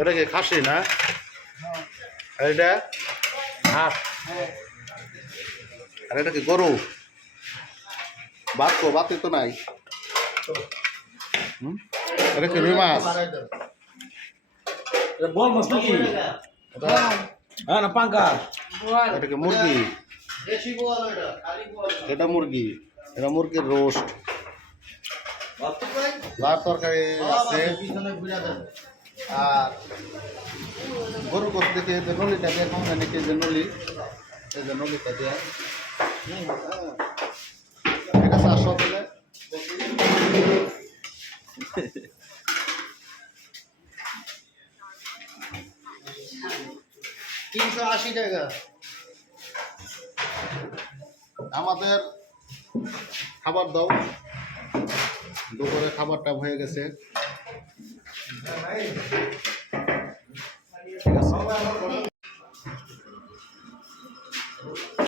এটা কি খাসি না? আর এটা হাঁস। আর এটা কি গরু? বাতি তো নাই। এটা কি রুই মাছ? বল মাছ নাকি? হ্যাঁ না পাঙ্কা। এটা কি মুরগি? এটা মুরগি। এটা মুরগির রোস্ট। লাল তরকারি আছে। আর গরুর গোস্ত দেখে যে নলিটা দিয়ে কম জানি কি যে নলি, এই যে নলিটা দিয়ে এটা 400 দিলে 380 টাকা। আমাদের খাবার দাও, দুপুরে খাবারটা হয়ে গেছে। ঠিক আছে।